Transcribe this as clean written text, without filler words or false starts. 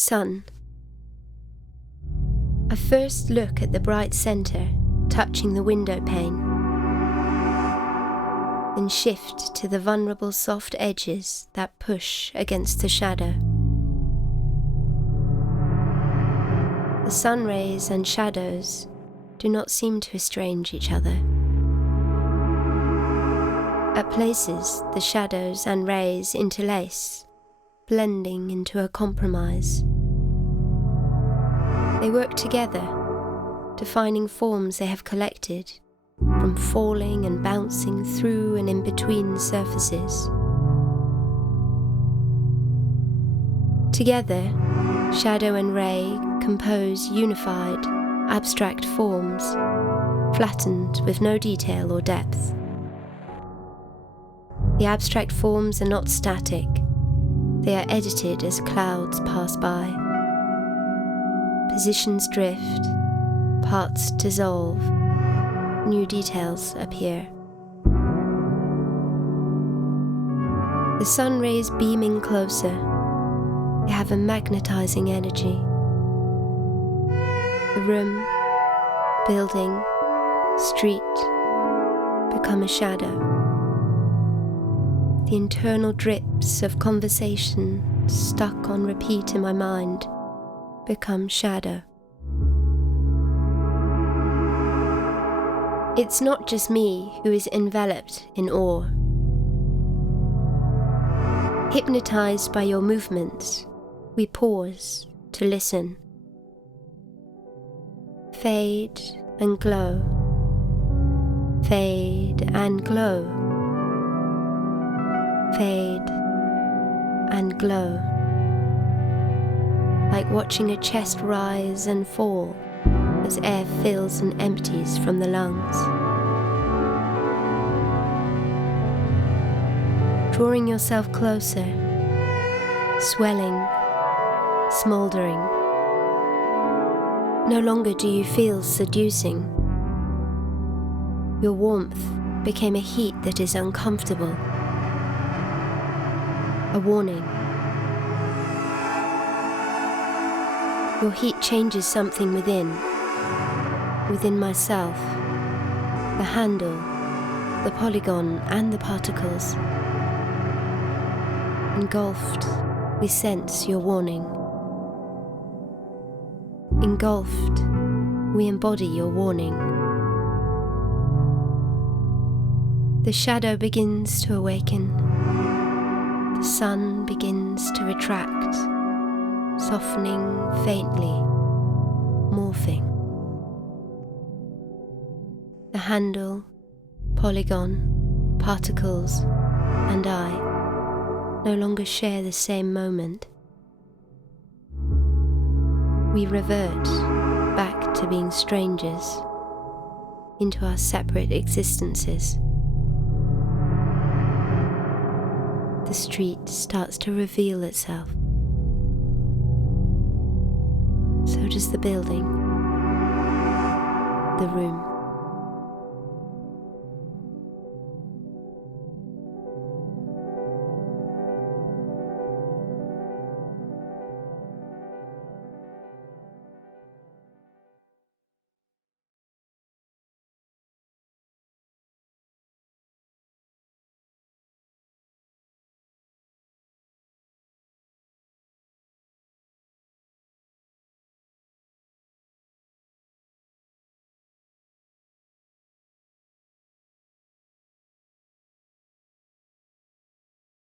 Sun. I first look at the bright centre, touching the window pane, then shift to the vulnerable soft edges that push against the shadow. The sun rays and shadows do not seem to estrange each other. At places, the shadows and rays interlace, blending into a compromise. They work together, defining forms they have collected from falling and bouncing through and in between surfaces. Together, shadow and ray compose unified, abstract forms, flattened with no detail or depth. The abstract forms are not static. They are edited as clouds pass by. Positions drift, parts dissolve, new details appear. The sun rays beaming closer, they have a magnetizing energy. The room, building, street become a shadow. The internal drips of conversation stuck on repeat in my mind become shadow. It's not just me who is enveloped in awe. Hypnotized by your movements, we pause to listen. Fade and glow. Fade and glow. Fade and glow. Like watching a chest rise and fall as air fills and empties from the lungs. Drawing yourself closer, swelling, smouldering. No longer do you feel seducing. Your warmth became a heat that is uncomfortable. A warning. Your heat changes something within myself, the handle, the polygon and the particles. Engulfed, we sense your warning. Engulfed, we embody your warning. The shadow begins to awaken. The sun begins to retract, softening faintly, morphing. The handle, polygon, particles, and I no longer share the same moment. We revert back to being strangers, into our separate existences. The street starts to reveal itself. So does the building, the room.